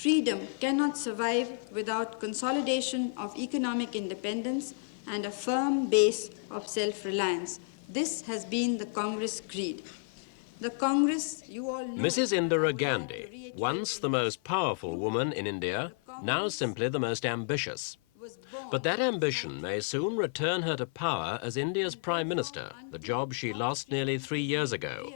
Freedom cannot survive without consolidation of economic independence and a firm base of self-reliance. This has been the Congress creed. The Congress, you all know... Mrs. Indira Gandhi, once the most powerful woman in India, now simply the most ambitious. But that ambition may soon return her to power as India's Prime Minister, the job she lost nearly 3 years ago.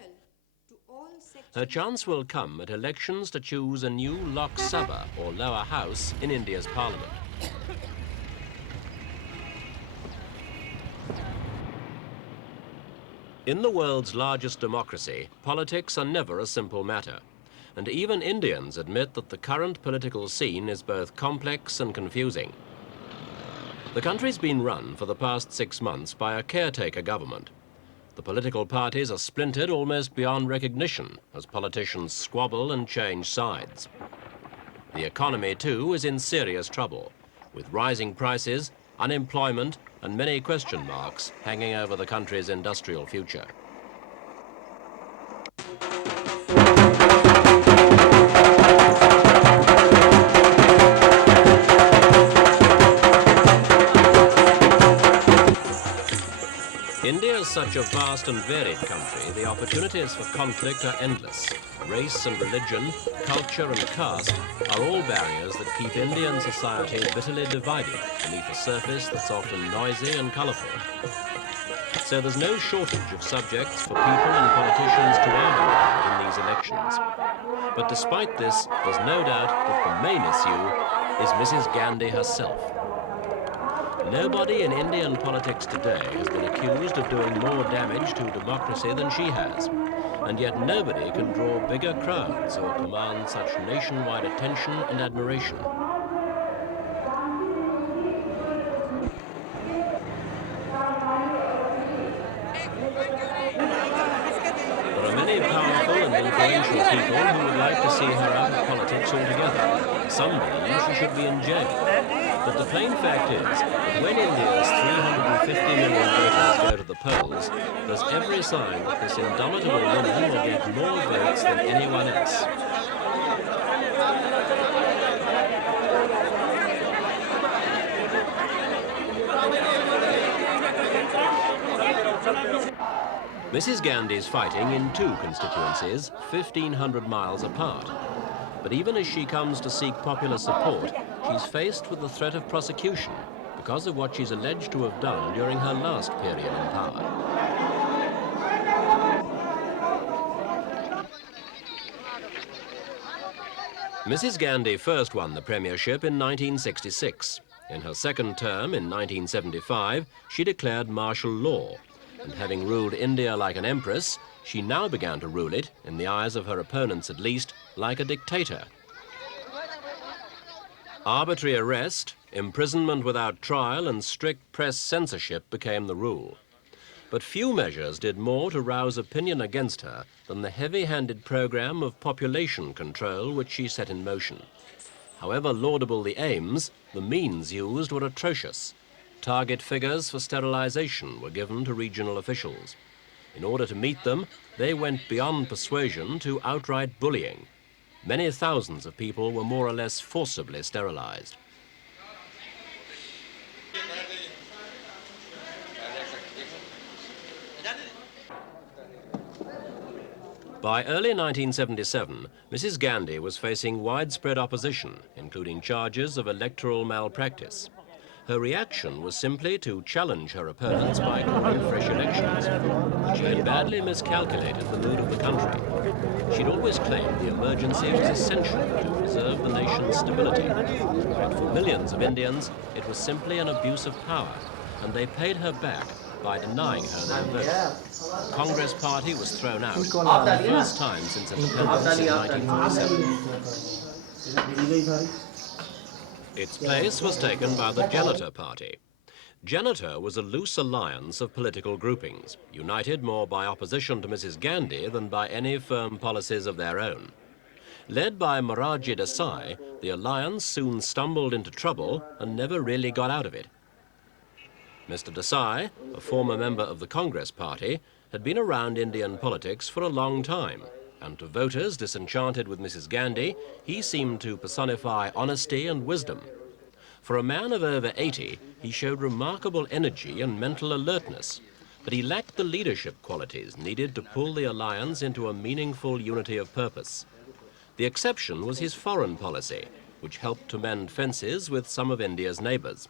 Her chance will come at elections to choose a new Lok Sabha, or lower house, in India's parliament. In the world's largest democracy, politics are never a simple matter. And even Indians admit that the current political scene is both complex and confusing. The country's been run for the past 6 months by a caretaker government. The political parties are splintered almost beyond recognition as politicians squabble and change sides. The economy, too, is in serious trouble, with rising prices, unemployment, and many question marks hanging over the country's industrial future. India is such a vast and varied country, the opportunities for conflict are endless. Race and religion, culture and caste are all barriers that keep Indian society bitterly divided beneath a surface that's often noisy and colourful. So there's no shortage of subjects for people and politicians to argue about in these elections. But despite this, there's no doubt that the main issue is Mrs. Gandhi herself. Nobody in Indian politics today has been accused of doing more damage to democracy than she has. And yet nobody can draw bigger crowds or command such nationwide attention and admiration. There are many powerful and influential people who would like to see her out of politics altogether. Some believe she should be in jail. But the plain fact is that when India's 350 million voters go to the polls, there's every sign that this indomitable woman will get more votes than anyone else. Mrs. Gandhi's fighting in 2 constituencies, 1,500 miles apart. But even as she comes to seek popular support, she's faced with the threat of prosecution because of what she's alleged to have done during her last period in power. Mrs. Gandhi first won the premiership in 1966. In her second term in 1975, she declared martial law, and having ruled India like an empress, she now began to rule it, in the eyes of her opponents at least, like a dictator. Arbitrary arrest, imprisonment without trial, and strict press censorship became the rule. But few measures did more to rouse opinion against her than the heavy-handed program of population control which she set in motion. However laudable the aims, the means used were atrocious. Target figures for sterilization were given to regional officials. In order to meet them, they went beyond persuasion to outright bullying. Many thousands of people were more or less forcibly sterilized. By early 1977, Mrs. Gandhi was facing widespread opposition, including charges of electoral malpractice. Her reaction was simply to challenge her opponents by calling fresh elections. She had badly miscalculated the mood of the country. She'd always claimed the emergency was essential to preserve the nation's stability. But for millions of Indians, it was simply an abuse of power, and they paid her back by denying her their vote. The Congress Party was thrown out for the first time since independence in 1947. Its place was taken by the Janata Party. Janata was a loose alliance of political groupings, united more by opposition to Mrs. Gandhi than by any firm policies of their own. Led by Morarji Desai, the alliance soon stumbled into trouble and never really got out of it. Mr. Desai, a former member of the Congress Party, had been around Indian politics for a long time And to voters disenchanted with Mrs. Gandhi, he seemed to personify honesty and wisdom. For a man of over 80, he showed remarkable energy and mental alertness, but he lacked the leadership qualities needed to pull the alliance into a meaningful unity of purpose. The exception was his foreign policy, which helped to mend fences with some of India's neighbours.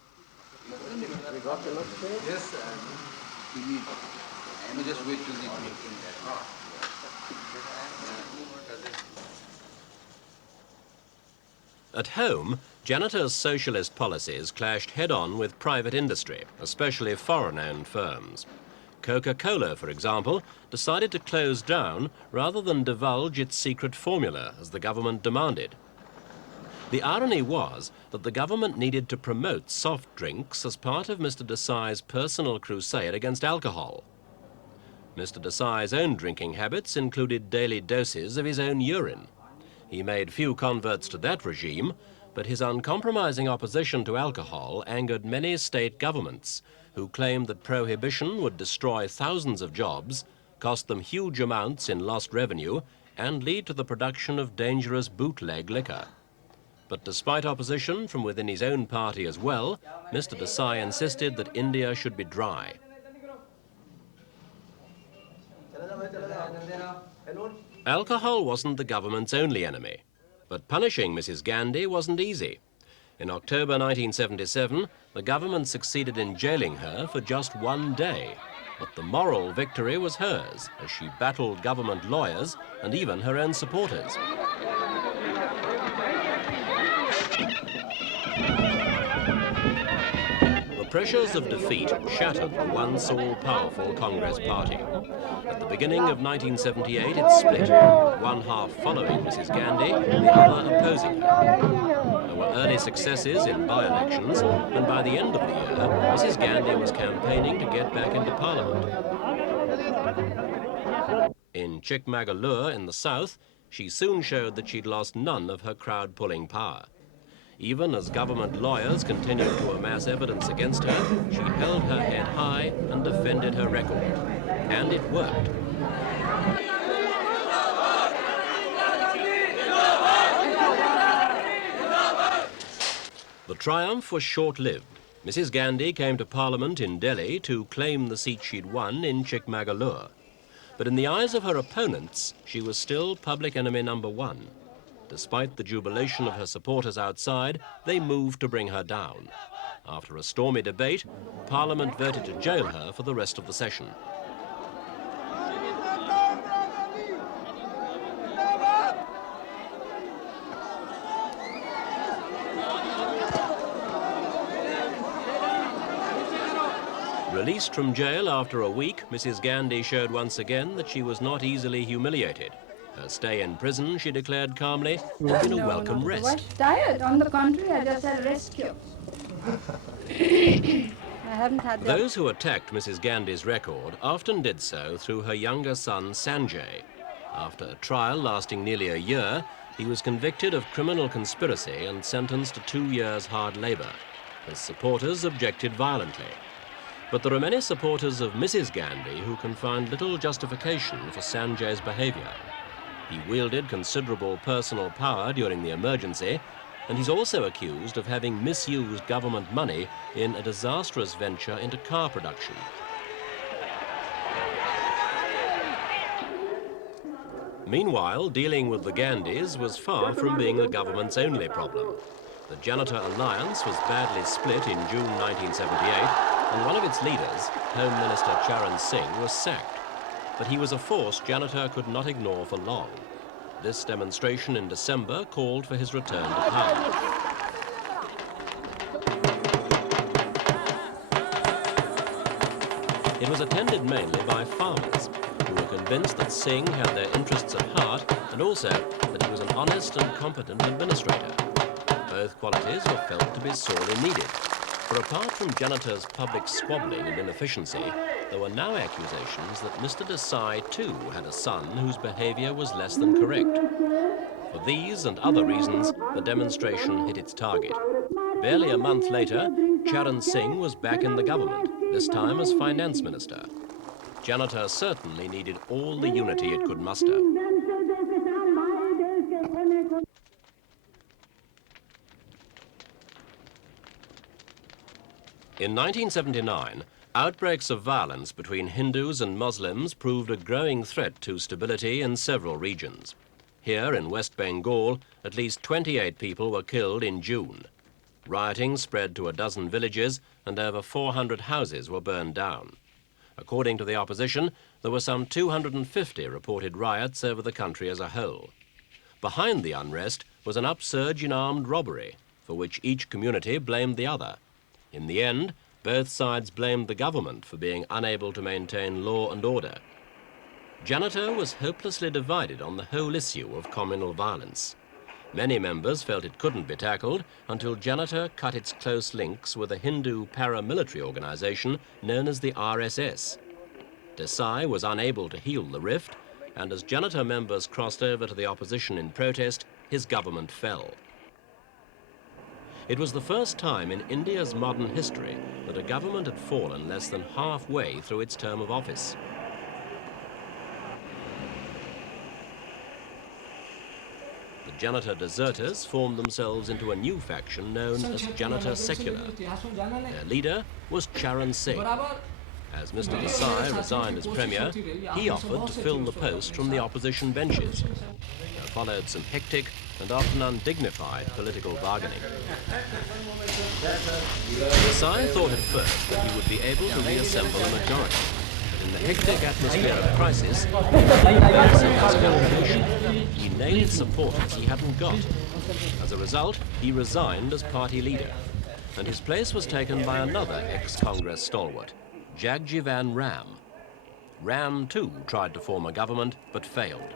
At home, Janata's socialist policies clashed head-on with private industry, especially foreign-owned firms. Coca-Cola, for example, decided to close down rather than divulge its secret formula, as the government demanded. The irony was that the government needed to promote soft drinks as part of Mr. Desai's personal crusade against alcohol. Mr. Desai's own drinking habits included daily doses of his own urine. He made few converts to that regime, but his uncompromising opposition to alcohol angered many state governments, who claimed that prohibition would destroy thousands of jobs, cost them huge amounts in lost revenue, and lead to the production of dangerous bootleg liquor. But despite opposition from within his own party as well, Mr. Desai insisted that India should be dry. Alcohol wasn't the government's only enemy, but punishing Mrs. Gandhi wasn't easy. In October 1977, the government succeeded in jailing her for just one day, but the moral victory was hers as she battled government lawyers and even her own supporters. The pressures of defeat shattered the once all-powerful Congress party. At the beginning of 1978, it split, one half following Mrs. Gandhi, the other opposing her. There were early successes in by-elections, and by the end of the year, Mrs. Gandhi was campaigning to get back into Parliament. In Chikmagalur in the south, she soon showed that she'd lost none of her crowd-pulling power. Even as government lawyers continued to amass evidence against her, she held her head high and defended her record. And it worked. The triumph was short-lived. Mrs. Gandhi came to Parliament in Delhi to claim the seat she'd won in Chikmagalur. But in the eyes of her opponents, she was still public enemy number one. Despite the jubilation of her supporters outside, they moved to bring her down. After a stormy debate, Parliament voted to jail her for the rest of the session. Released from jail after a week, Mrs. Gandhi showed once again that she was not easily humiliated. Her stay in prison, she declared calmly, had been a welcome rest. I was tired. On the contrary, I just had a rest cure. I haven't had that. Those who attacked Mrs. Gandhi's record often did so through her younger son, Sanjay. After a trial lasting nearly a year, he was convicted of criminal conspiracy and sentenced to 2 years hard labor. His supporters objected violently. But there are many supporters of Mrs. Gandhi who can find little justification for Sanjay's behavior. He wielded considerable personal power during the emergency, and he's also accused of having misused government money in a disastrous venture into car production. Meanwhile, dealing with the Gandhis was far from being the government's only problem. The Janata Alliance was badly split in June 1978, and one of its leaders, Home Minister Charan Singh, was sacked. But he was a force Janata could not ignore for long. This demonstration in December called for his return to power. It was attended mainly by farmers, who were convinced that Singh had their interests at heart and also that he was an honest and competent administrator. Both qualities were felt to be sorely needed. For apart from Janata's public squabbling and inefficiency, there were now accusations that Mr. Desai too had a son whose behavior was less than correct. For these and other reasons, the demonstration hit its target. Barely a month later, Charan Singh was back in the government, this time as finance minister. Janata certainly needed all the unity it could muster. In 1979, outbreaks of violence between Hindus and Muslims proved a growing threat to stability in several regions. Here in West Bengal, at least 28 people were killed in June. Rioting spread to a dozen villages and over 400 houses were burned down. According to the opposition, there were some 250 reported riots over the country as a whole. Behind the unrest was an upsurge in armed robbery, for which each community blamed the other. In the end, both sides blamed the government for being unable to maintain law and order. Janata was hopelessly divided on the whole issue of communal violence. Many members felt it couldn't be tackled until Janata cut its close links with a Hindu paramilitary organization known as the RSS. Desai was unable to heal the rift, and as Janata members crossed over to the opposition in protest, his government fell. It was the first time in India's modern history that a government had fallen less than halfway through its term of office. The Janata deserters formed themselves into a new faction known as Janata Secular. Their leader was Charan Singh. As Mr. Desai resigned as Premier, he offered to fill the post from the opposition benches. There followed some hectic and often undignified political bargaining. Desai thought at first that he would be able to reassemble a majority, but in the hectic atmosphere of crisis, he named supporters he hadn't got. As a result, he resigned as party leader, and his place was taken by another ex-Congress stalwart, Jagjivan Ram. Ram, too, tried to form a government, but failed.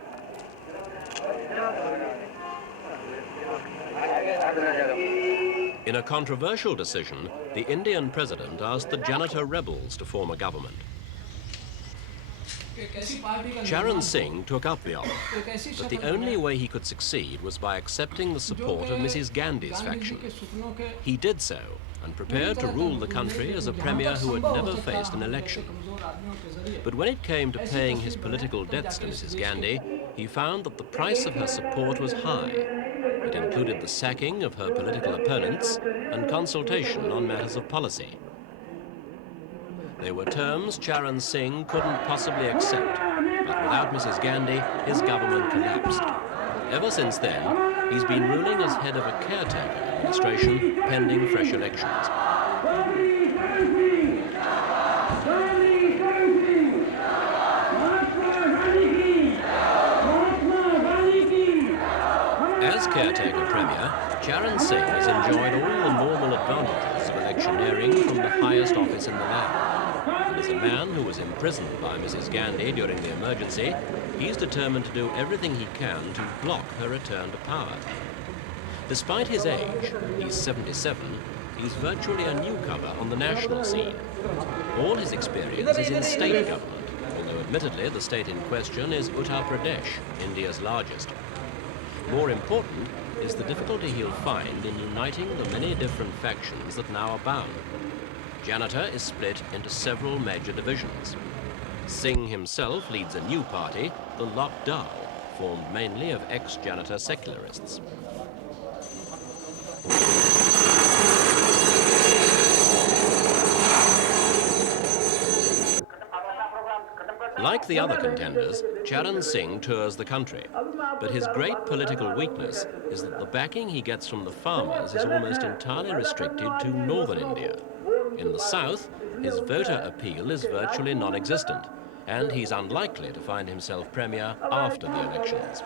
In a controversial decision, the Indian president asked the Janata rebels to form a government. Charan Singh took up the offer, but the only way he could succeed was by accepting the support of Mrs. Gandhi's faction. He did so, and prepared to rule the country as a premier who had never faced an election. But when it came to paying his political debts to Mrs. Gandhi, he found that the price of her support was high. It included the sacking of her political opponents and consultation on matters of policy. They were terms Charan Singh couldn't possibly accept, but without Mrs. Gandhi, his government collapsed. Ever since then, he's been ruling as head of a caretaker administration pending fresh elections. As caretaker premier, Charan Singh has enjoyed all the normal advantages of electioneering from the highest office in the land. And as a man who was imprisoned by Mrs. Gandhi during the emergency, he's determined to do everything he can to block her return to power. Despite his age, he's 77, he's virtually a newcomer on the national scene. All his experience is in state government, although admittedly the state in question is Uttar Pradesh, India's largest. More important is the difficulty he'll find in uniting the many different factions that now abound. Janata is split into several major divisions. Singh himself leads a new party, the Lok Dal, formed mainly of ex-Janata secularists. Like the other contenders, Charan Singh tours the country, but his great political weakness is that the backing he gets from the farmers is almost entirely restricted to northern India. In the south, his voter appeal is virtually non-existent, and he's unlikely to find himself premier after the elections.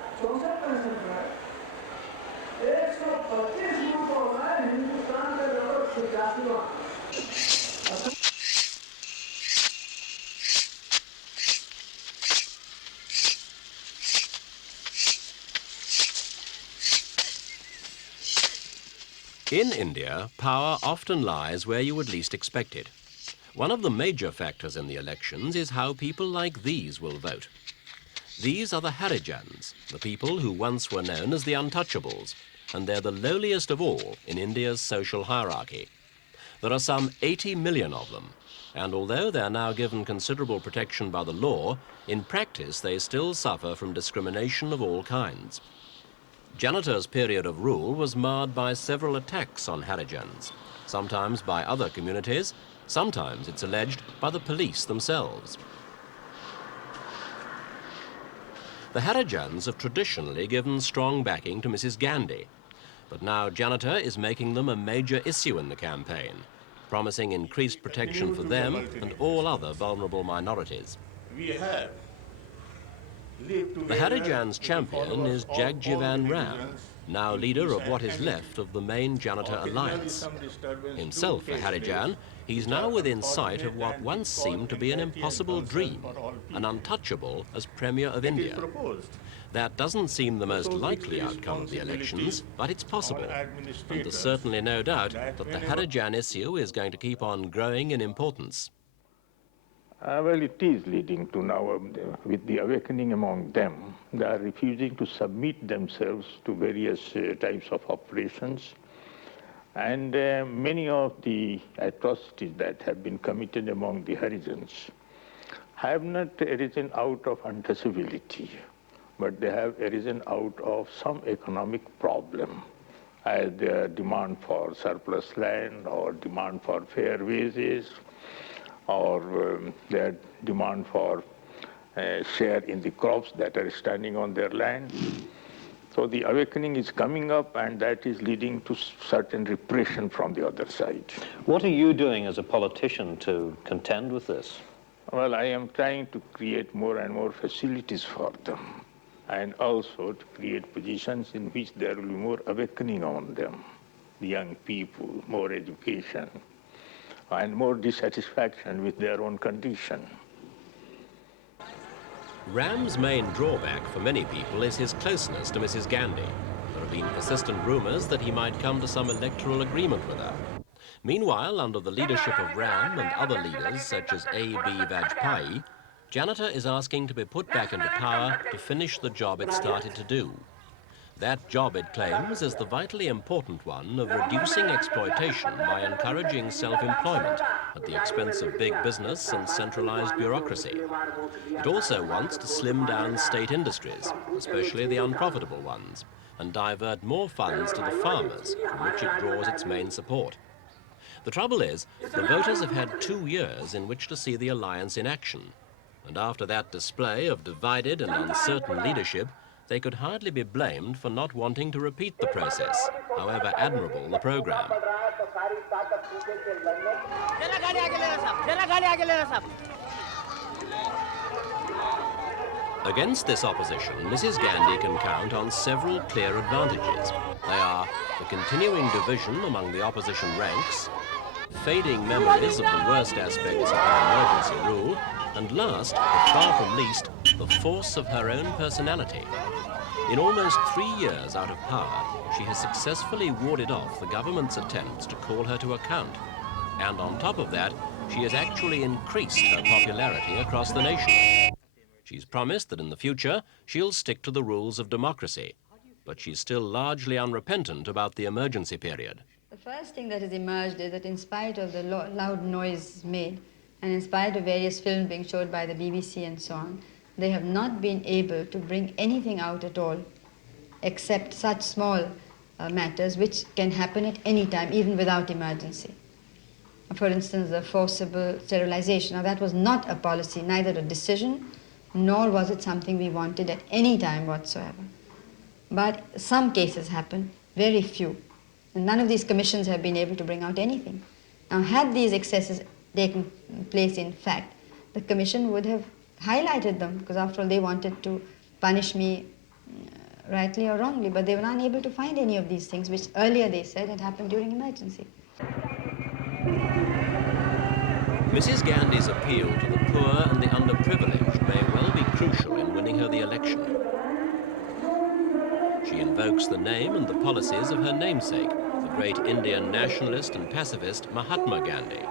In India, power often lies where you would least expect it. One of the major factors in the elections is how people like these will vote. These are the Harijans, the people who once were known as the Untouchables, and they're the lowliest of all in India's social hierarchy. There are some 80 million of them, and although they're now given considerable protection by the law, in practice they still suffer from discrimination of all kinds. Janata's period of rule was marred by several attacks on Harijans. sometimes by other communities, sometimes, it's alleged, by the police themselves. The Harijans have traditionally given strong backing to Mrs. Gandhi, but now Janata is making them a major issue in the campaign, promising increased protection for them and all other vulnerable minorities. The Harijans' champion is Jagjivan Ram, now leader of what is left of the main Janata alliance. Himself a Harijan, he's now within sight of what once seemed to be an impossible dream, an untouchable as Premier of India. That doesn't seem the most likely outcome of the elections, but it's possible. And there's certainly no doubt that the Harijan issue is going to keep on growing in importance. Well, it is leading to now, with the awakening among them, they are refusing to submit themselves to various types of operations. And many of the atrocities that have been committed among the Harijans have not arisen out of untouchability, but they have arisen out of some economic problem, as their demand for surplus land or demand for fair wages, or their demand for share in the crops that are standing on their land. So the awakening is coming up, and that is leading to certain repression from the other side. What are you doing as a politician to contend with this? Well, I am trying to create more and more facilities for them, and also to create positions in which there will be more awakening on them, the young people, more education, and more dissatisfaction with their own condition. Ram's main drawback for many people is his closeness to Mrs. Gandhi. There have been persistent rumours that he might come to some electoral agreement with her. Meanwhile, under the leadership of Ram and other leaders such as A.B. Vajpayee, Janata is asking to be put back into power to finish the job it started to do. That job, it claims, is the vitally important one of reducing exploitation by encouraging self-employment at the expense of big business and centralized bureaucracy. It also wants to slim down state industries, especially the unprofitable ones, and divert more funds to the farmers, from which it draws its main support. The trouble is, the voters have had 2 years in which to see the alliance in action, and after that display of divided and uncertain leadership, they could hardly be blamed for not wanting to repeat the process, however admirable the program. Against this opposition, Mrs. Gandhi can count on several clear advantages. They are the continuing division among the opposition ranks, fading memories of the worst aspects of her emergency rule, and last, but far from least, the force of her own personality. In almost 3 years out of power, she has successfully warded off the government's attempts to call her to account. And on top of that, she has actually increased her popularity across the nation. She's promised that in the future, she'll stick to the rules of democracy, but she's still largely unrepentant about the emergency period. The first thing that has emerged is that in spite of the loud noise made, and in spite of various films being showed by the BBC and so on, they have not been able to bring anything out at all, except such small matters which can happen at any time, even without emergency. For instance, the forcible sterilization. Now, that was not a policy, neither a decision, nor was it something we wanted at any time whatsoever. But some cases happen, very few. And none of these commissions have been able to bring out anything. Now, had these excesses taken place in fact, the commission would have highlighted them, because after all they wanted to punish me rightly or wrongly, but they were unable to find any of these things which earlier they said had happened during emergency. Mrs. Gandhi's appeal to the poor and the underprivileged may well be crucial in winning her the election. She invokes the name and the policies of her namesake, the great Indian nationalist and pacifist Mahatma Gandhi.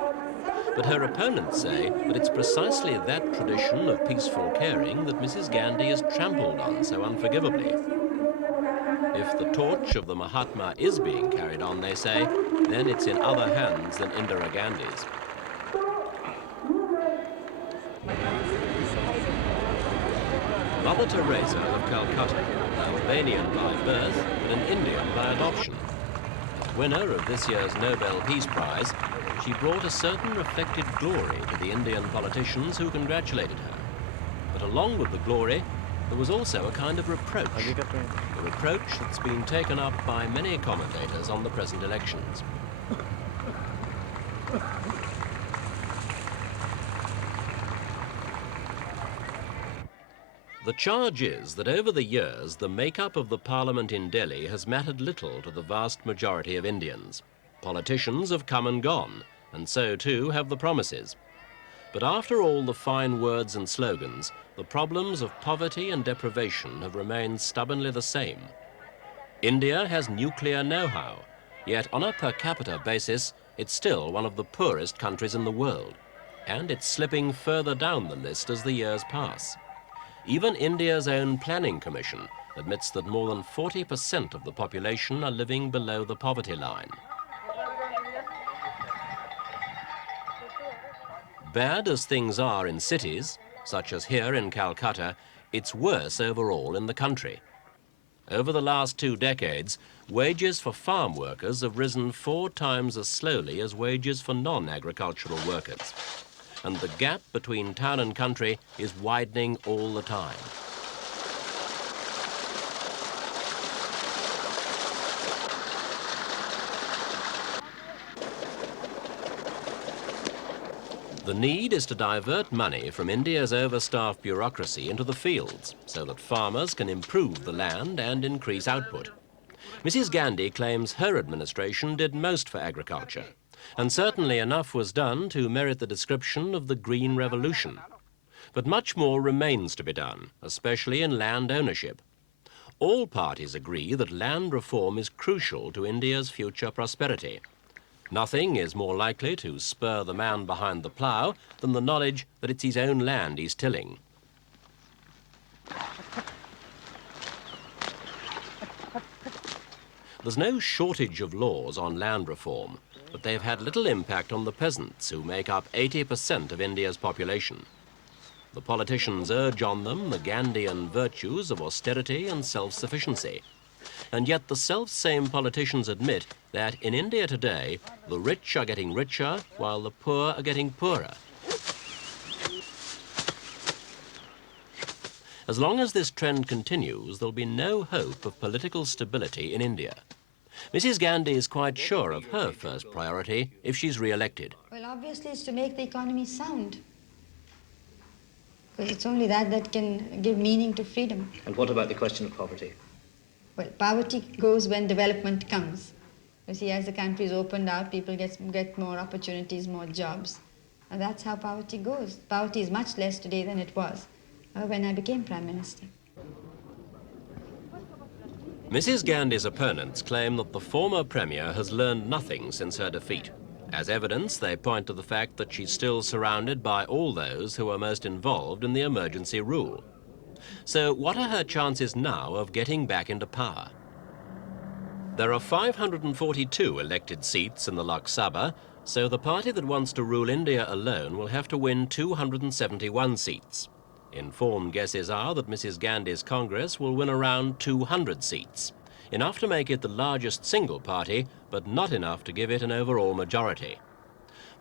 But her opponents say that it's precisely that tradition of peaceful caring that Mrs. Gandhi is trampled on so unforgivably. If the torch of the Mahatma is being carried on, they say, then it's in other hands than Indira Gandhi's. Mother Teresa of Calcutta, Albanian by birth, but an Indian by adoption. winner of this year's Nobel Peace Prize, she brought a certain reflected glory to the Indian politicians who congratulated her. But along with the glory, there was also a kind of reproach. A reproach that's been taken up by many commentators on the present elections. The charge is that over the years, the makeup of the parliament in Delhi has mattered little to the vast majority of Indians. Politicians have come and gone, and so too have the promises. But after all the fine words and slogans, the problems of poverty and deprivation have remained stubbornly the same. India has nuclear know-how, yet on a per capita basis, it's still one of the poorest countries in the world. And it's slipping further down the list as the years pass. Even India's own Planning Commission admits that more than 40% of the population are living below the poverty line. Bad as things are in cities, such as here in Calcutta, it's worse overall in the country. Over the last 2 decades, wages for farm workers have risen 4 times as slowly as wages for non-agricultural workers. And the gap between town and country is widening all the time. The need is to divert money from India's overstaffed bureaucracy into the fields so that farmers can improve the land and increase output. Mrs. Gandhi claims her administration did most for agriculture. And certainly enough was done to merit the description of the Green Revolution. But much more remains to be done, especially in land ownership. All parties agree that land reform is crucial to India's future prosperity. Nothing is more likely to spur the man behind the plough than the knowledge that it's his own land he's tilling. There's no shortage of laws on land reform, but they've had little impact on the peasants who make up 80% of India's population. The politicians urge on them the Gandhian virtues of austerity and self-sufficiency. And yet the self-same politicians admit that in India today, the rich are getting richer while the poor are getting poorer. As long as this trend continues, there'll be no hope of political stability in India. Mrs. Gandhi is quite sure of her first priority if she's re-elected. Well, obviously it's to make the economy sound. Because it's only that can give meaning to freedom. And what about the question of poverty? Well, poverty goes when development comes. You see, as the country's opened out, people get more opportunities, more jobs. And that's how poverty goes. Poverty is much less today than it was when I became Prime Minister. Mrs. Gandhi's opponents claim that the former Premier has learned nothing since her defeat. As evidence, they point to the fact that she's still surrounded by all those who are most involved in the emergency rule. So what are her chances now of getting back into power? There are 542 elected seats in the Lok Sabha, so the party that wants to rule India alone will have to win 271 seats. Informed guesses are that Mrs. Gandhi's Congress will win around 200 seats, enough to make it the largest single party, but not enough to give it an overall majority.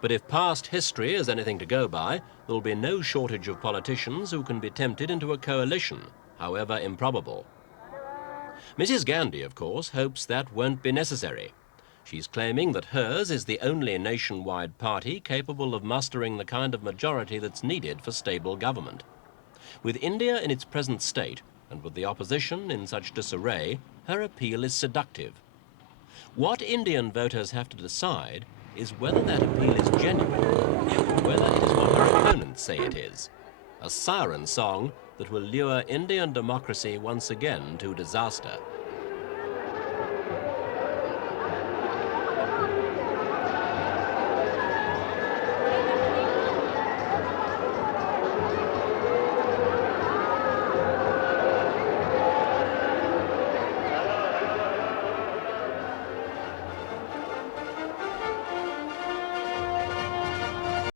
But if past history is anything to go by, there'll be no shortage of politicians who can be tempted into a coalition, however improbable. Mrs. Gandhi, of course, hopes that won't be necessary. She's claiming that hers is the only nationwide party capable of mustering the kind of majority that's needed for stable government. With India in its present state, and with the opposition in such disarray, her appeal is seductive. What Indian voters have to decide is whether that appeal is genuine, or whether it is what her opponents say it is. A siren song that will lure Indian democracy once again to disaster.